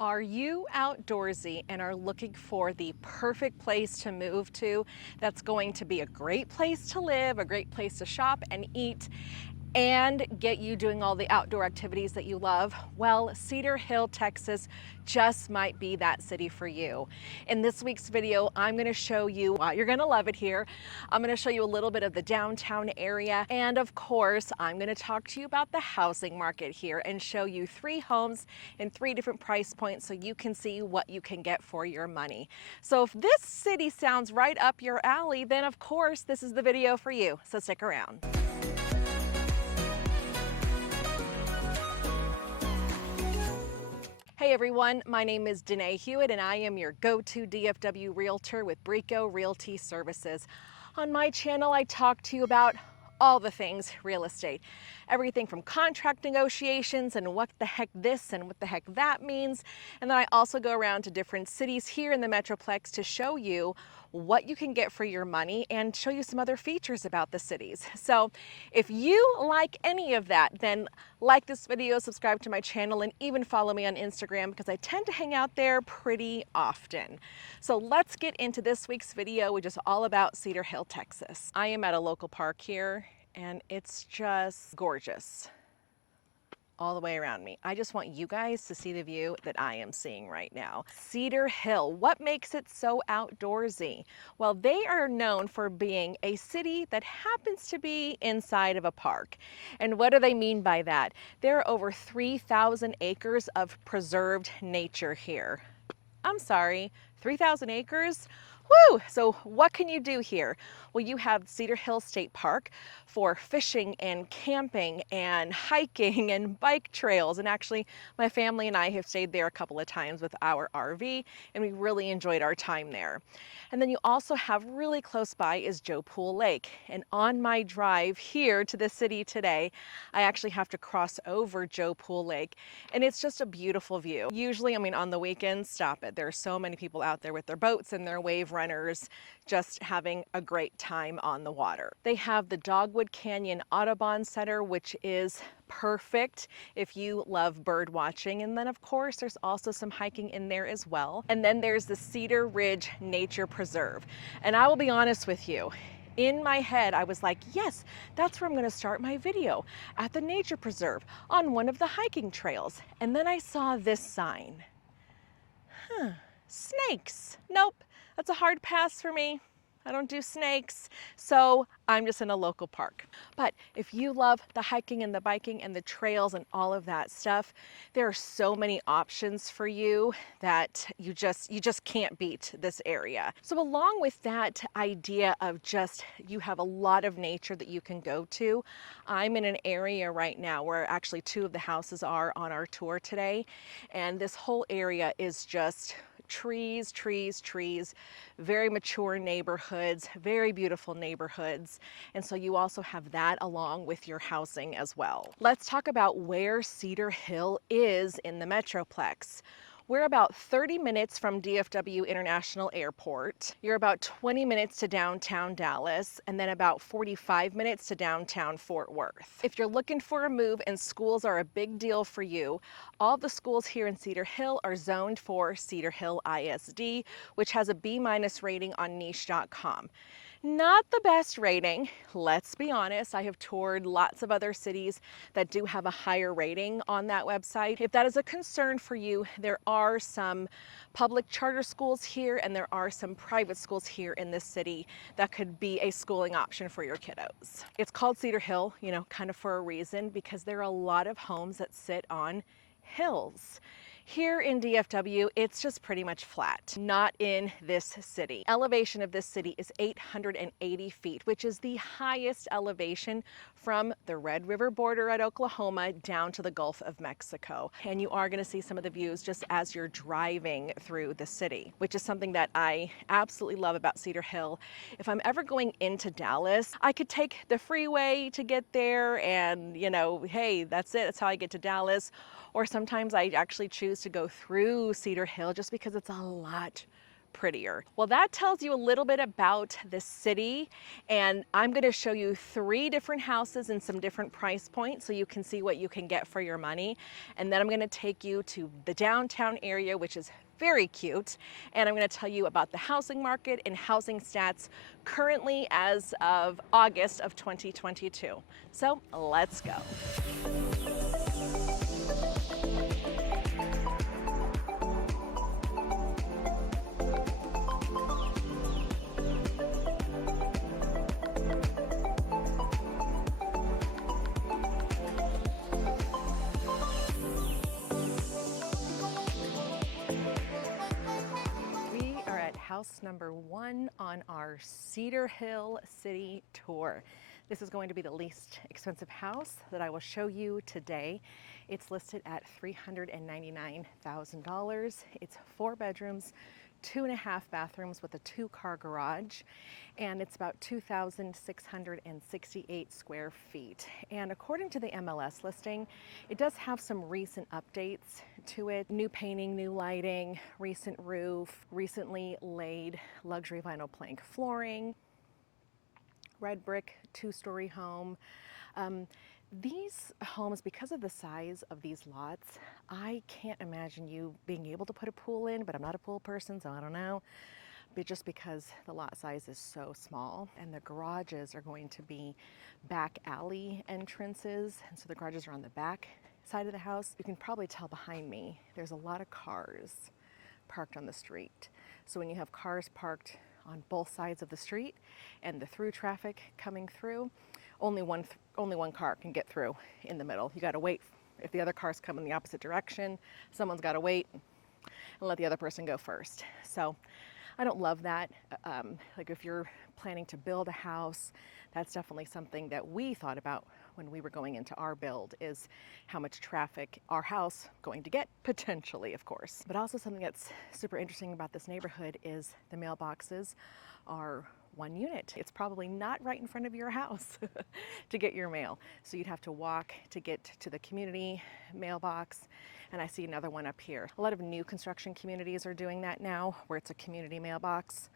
Are you outdoorsy and are looking for the perfect place to move to that's going to be a great place to live, a great place to shop and eat, and get you doing all the outdoor activities that you love? Well, Cedar Hill, Texas just might be that city for you. In this week's video, I'm going to show you why you're going to love it here. I'm going to show you a little bit of the downtown area. And of course, I'm going to talk to you about the housing market here and show you 3 homes in 3 different price points so you can see what you can get for your money. So if this city sounds right up your alley, then of course, this is the video for you. So stick around. Hey everyone, my name is Danae Hewitt and I am your go-to DFW realtor with Brico Realty Services. On my channel, I talk to you about all the things real estate. Everything from contract negotiations and what the heck this and what the heck that means. And then I also go around to different cities here in the Metroplex to show you what you can get for your money and show you some other features about the cities. So if you like any of that, then like this video, subscribe to my channel, and even follow me on Instagram because I tend to hang out there pretty often. So let's get into this week's video, which is all about Cedar Hill, Texas. I am at a local park here and it's just gorgeous all the way around me. I just want you guys to see the view that I am seeing right now. Cedar Hill, what makes it so outdoorsy? Well, they are known for being a city that happens to be inside of a park. And what do they mean by that? There are over 3,000 acres of preserved nature here. I'm sorry, 3,000 acres? Woo! So what can you do here? Well, you have Cedar Hill State Park for fishing and camping and hiking and bike trails. And actually, my family and I have stayed there a couple of times with our RV, and we really enjoyed our time there. And then you also have really close by is Joe Pool Lake. And on my drive here to the city today, I actually have to cross over Joe Pool Lake, and it's just a beautiful view. Usually, I mean, on the weekends, stop it. There are so many people out there with their boats and their wave runners just having a great time on the water. They have the Dogwood Canyon Audubon Center, which is perfect if you love bird watching. And then of course, there's also some hiking in there as well. And then there's the Cedar Ridge Nature Preserve. And I will be honest with you, in my head, I was like, yes, that's where I'm going to start my video, at the nature preserve on one of the hiking trails. And then I saw this sign. Snakes. Nope, that's a hard pass for me. I don't do snakes, so I'm just in a local park. But if you love the hiking and the biking and the trails and all of that stuff, there are so many options for you that you just can't beat this area. So along with that idea of just you have a lot of nature that you can go to, I'm in an area right now where actually 2 of the houses are on our tour today, and this whole area is just trees, trees, trees, very mature neighborhoods, very beautiful neighborhoods. And so you also have that along with your housing as well. Let's talk about where Cedar Hill is in the Metroplex. We're about 30 minutes from DFW International Airport. You're about 20 minutes to downtown Dallas, and then about 45 minutes to downtown Fort Worth. If you're looking for a move and schools are a big deal for you, all the schools here in Cedar Hill are zoned for Cedar Hill ISD, which has a B- rating on niche.com. Not the best rating, let's be honest. I have toured lots of other cities that do have a higher rating on that website. If that is a concern for you, there are some public charter schools here and there are some private schools here in this city that could be a schooling option for your kiddos. It's called Cedar Hill, you know, kind of for a reason, because there are a lot of homes that sit on hills. Here in DFW, it's just pretty much flat, not in this city. Elevation of this city is 880 feet, which is the highest elevation from the Red River border at Oklahoma down to the Gulf of Mexico. And you are gonna see some of the views just as you're driving through the city, which is something that I absolutely love about Cedar Hill. If I'm ever going into Dallas, I could take the freeway to get there and, you know, hey, that's it, that's how I get to Dallas. Or sometimes I actually choose to go through Cedar Hill just because it's a lot prettier. Well, that tells you a little bit about the city, and I'm going to show you 3 different houses in some different price points so you can see what you can get for your money. And then I'm going to take you to the downtown area, which is very cute, and I'm going to tell you about the housing market and housing stats currently as of August of 2022. So let's go. House number 1 on our Cedar Hill city tour. This is going to be the least expensive house that I will show you today. It's listed at $399,000. It's 4 bedrooms, 2.5 bathrooms with a 2-car garage, and it's about 2,668 square feet. And according to the MLS listing, it does have some recent updates to it. New painting, new lighting, recent roof, recently laid luxury vinyl plank flooring, red brick 2-story home. These homes, because of the size of these lots, I can't imagine you being able to put a pool in, but I'm not a pool person, so I don't know. But just because the lot size is so small, and the garages are going to be back alley entrances, and so the garages are on the back side of the house. You can probably tell behind me, there's a lot of cars parked on the street. So when you have cars parked on both sides of the street and the through traffic coming through, only one car can get through in the middle. You got to wait. If the other cars come in the opposite direction, someone's got to wait and let the other person go first. So I don't love that. Like if you're planning to build a house, that's definitely something that we thought about when we were going into our build, is how much traffic our house going to get, potentially, of course. But also something that's super interesting about this neighborhood is the mailboxes are 1 unit. It's probably not right in front of your house to get your mail. So you'd have to walk to get to the community mailbox. And I see another one up here. A lot of new construction communities are doing that now, where it's a community mailbox.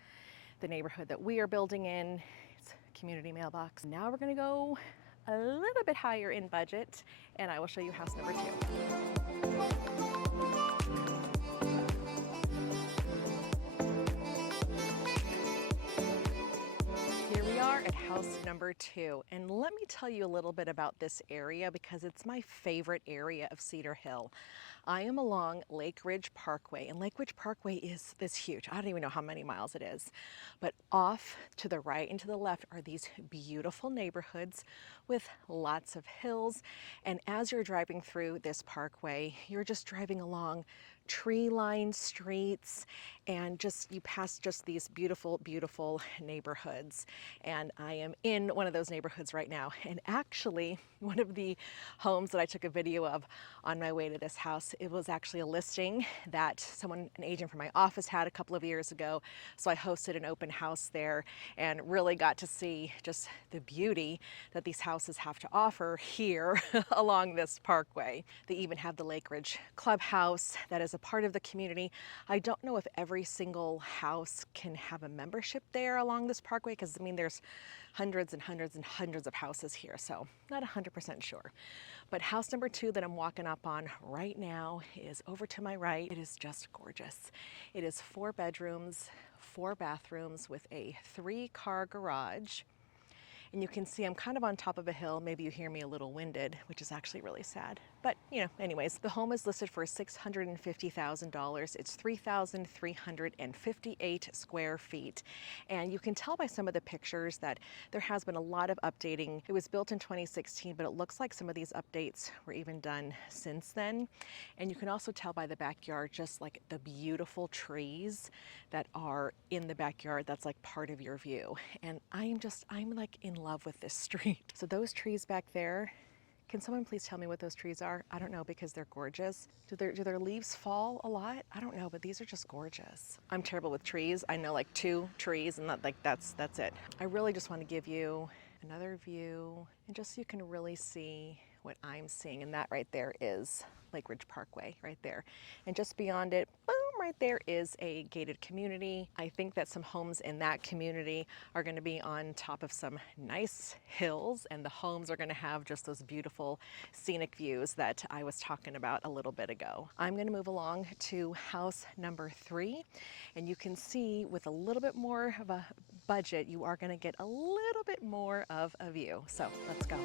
The neighborhood that we are building in, it's a community mailbox. Now we're gonna go a little bit higher in budget, and I will show you house number 2. At house number 2, and let me tell you a little bit about this area because it's my favorite area of Cedar Hill. I am along Lake Ridge Parkway, and Lake Ridge Parkway is this huge. I don't even know how many miles it is, but off to the right and to the left are these beautiful neighborhoods with lots of hills. And as you're driving through this parkway, you're just driving along tree-lined streets, and you pass just these beautiful, beautiful neighborhoods. And I am in one of those neighborhoods right now. And actually, one of the homes that I took a video of on my way to this house, it was actually a listing that an agent from my office had a couple of years ago. So I hosted an open house there and really got to see just the beauty that these houses have to offer here along this parkway. They even have the Lake Ridge Clubhouse that is a part of the community. I don't know if every single house can have a membership there along this parkway, because I mean there's hundreds and hundreds and hundreds of houses here, so not 100% sure. But house number 2 that I'm walking up on right now is over to my right. It is just gorgeous. It is 4 bedrooms, 4 bathrooms with a 3-car garage. And you can see I'm kind of on top of a hill. Maybe you hear me a little winded, which is actually really sad. But, anyways, the home is listed for $650,000. It's 3,358 square feet. And you can tell by some of the pictures that there has been a lot of updating. It was built in 2016, but it looks like some of these updates were even done since then. And you can also tell by the backyard, just like the beautiful trees that are in the backyard. That's like part of your view. And I'm like in love with this street. So those trees back there, can someone please tell me what those trees are? I don't know, because they're gorgeous. Do their leaves fall a lot? I don't know, but these are just gorgeous. I'm terrible with trees. I know like 2 trees, and that's it. I really just want to give you another view, and just so you can really see what I'm seeing. And that right there is Lake Ridge Parkway right there. And just beyond it, boom, right there is a gated community. I think that some homes in that community are going to be on top of some nice hills, and the homes are going to have just those beautiful scenic views that I was talking about a little bit ago. I'm going to move along to house number 3, and you can see with a little bit more of a budget, you are going to get a little bit more of a view. So let's go.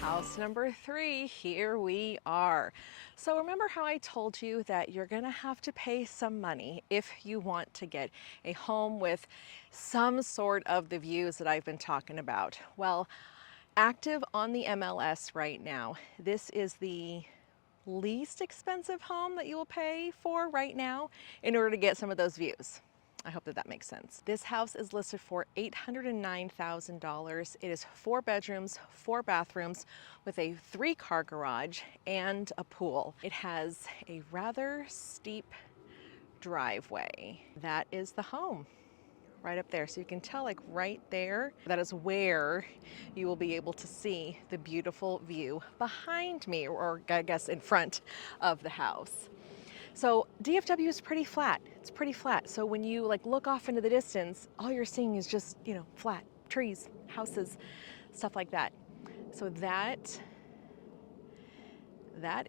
House number 3, here we are. So remember how I told you that you're gonna have to pay some money if you want to get a home with some sort of the views that I've been talking about. Well, active on the MLS right now, this is the least expensive home that you will pay for right now in order to get some of those views. I hope that that makes sense. This house is listed for $809,000. It is 4 bedrooms, 4 bathrooms with a 3-car garage and a pool. It has a rather steep driveway. That is the home right up there. So you can tell, like right there, that is where you will be able to see the beautiful view behind me, or I guess in front of the house. So DFW is pretty flat. It's pretty flat. So when you like look off into the distance, all you're seeing is just, you know, flat trees, houses, stuff like that. So that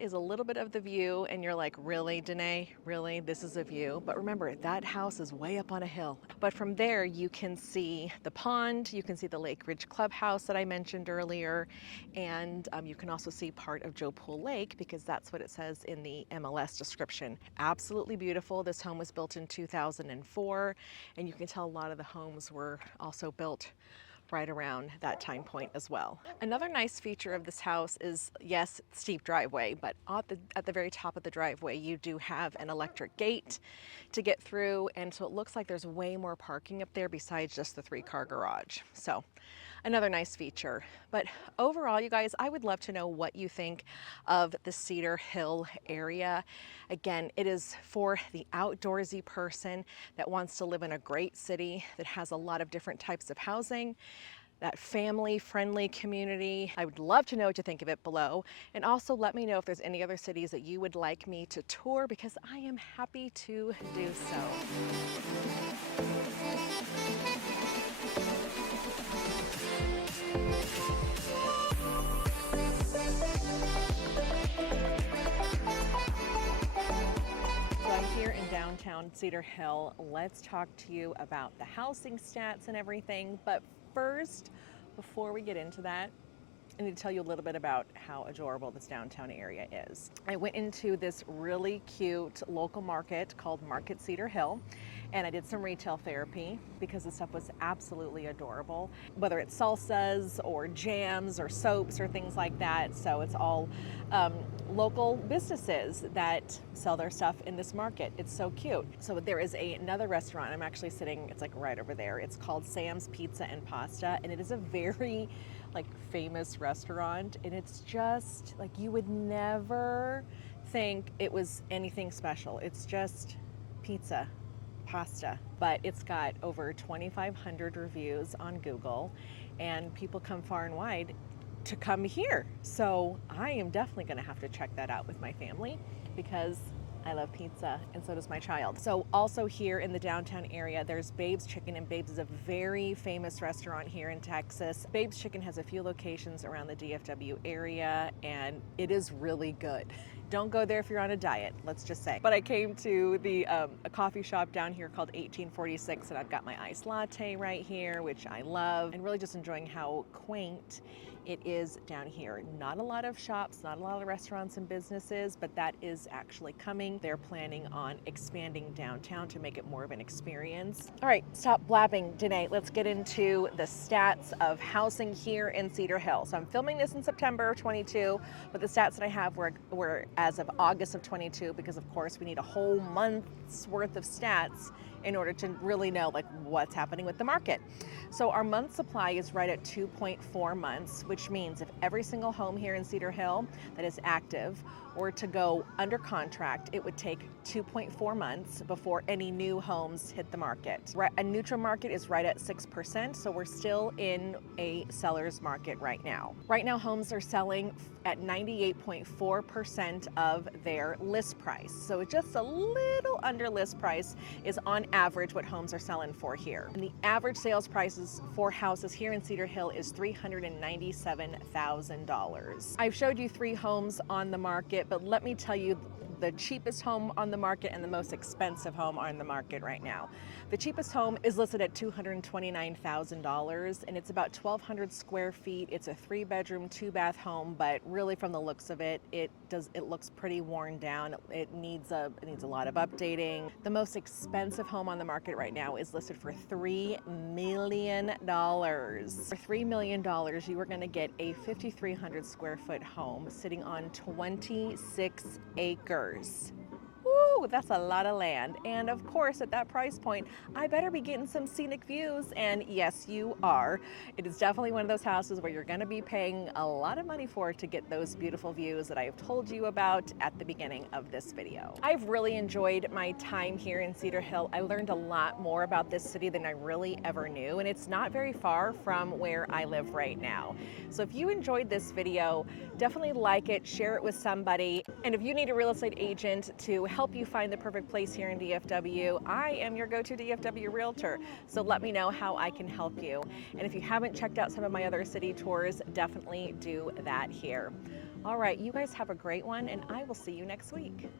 is a little bit of the view, and you're like, really, Danae? Really? This is a view? But remember, that house is way up on a hill. But from there, you can see the pond, you can see the Lake Ridge Clubhouse that I mentioned earlier, and you can also see part of Joe Pool Lake, because that's what it says in the MLS description. Absolutely beautiful. This home was built in 2004, and you can tell a lot of the homes were also built right around that time point as well. Another nice feature of this house is, yes, steep driveway, but at the very top of the driveway, you do have an electric gate to get through, and so it looks like there's way more parking up there besides just the 3-car garage. So another nice feature. But overall, you guys, I would love to know what you think of the Cedar Hill area. Again, it is for the outdoorsy person that wants to live in a great city that has a lot of different types of housing, that family-friendly community. I would love to know what you think of it below. And also let me know if there's any other cities that you would like me to tour, because I am happy to do so. Here in downtown Cedar Hill, let's talk to you about the housing stats and everything. But first, before we get into that, I need to tell you a little bit about how adorable this downtown area is. I went into this really cute local market called Market Cedar Hill, and I did some retail therapy because the stuff was absolutely adorable, whether it's salsas or jams or soaps or things like that. So it's all local businesses that sell their stuff in this market. It's so cute. So there is another restaurant. I'm actually sitting, it's like right over there. It's called Sam's Pizza and Pasta, and it is a very like famous restaurant, and it's just like, you would never think it was anything special. It's just pizza, pasta, but it's got over 2,500 reviews on Google, and people come far and wide to come here. So I am definitely going to have to check that out with my family, because I love pizza, and so does my child. So also here in the downtown area, there's Babe's Chicken, and Babe's is a very famous restaurant here in Texas. Babe's Chicken has a few locations around the DFW area, and it is really good. Don't go there if you're on a diet, let's just say. But I came to the a coffee shop down here called 1846, and I've got my iced latte right here, which I love, and really just enjoying how quaint it is down here. Not a lot of shops, not a lot of restaurants and businesses, but that is actually coming. They're planning on expanding downtown to make it more of an experience. All right, stop blabbing, Danae. Let's get into the stats of housing here in Cedar Hill. So I'm filming this in September of 22, but the stats that I have were as of August of 22, because of course we need a whole month's worth of stats in order to really know like what's happening with the market. So our month supply is right at 2.4 months, which means if every single home here in Cedar Hill that is active were to go under contract, it would take 2.4 months before any new homes hit the market. A neutral market is right at 6%, so we're still in a seller's market right now. Right now, homes are selling at 98.4% of their list price. So just a little under list price is on average what homes are selling for here. And the average sales prices for houses here in Cedar Hill is $397,000. I've showed you 3 homes on the market, but let me tell you the cheapest home on the market and the most expensive home on the market right now. The cheapest home is listed at $229,000 and it's about 1,200 square feet. It's a 3-bedroom, 2-bath home, but really from the looks of it, it looks pretty worn down. It needs a lot of updating. The most expensive home on the market right now is listed for $3 million. For $3 million, you are going to get a 5,300 square foot home sitting on 26 acres. Woo, that's a lot of land. And of course, at that price point, I better be getting some scenic views. And yes, you are. It is definitely one of those houses where you're going to be paying a lot of money for to get those beautiful views that I have told you about at the beginning of this video. I've really enjoyed my time here in Cedar Hill. I learned a lot more about this city than I really ever knew, and it's not very far from where I live right now. So if you enjoyed this video, definitely like it, share it with somebody. And if you need a real estate agent to help you find the perfect place here in DFW, I am your go-to DFW realtor. So let me know how I can help you. And if you haven't checked out some of my other city tours, definitely do that here. All right, you guys have a great one, and I will see you next week.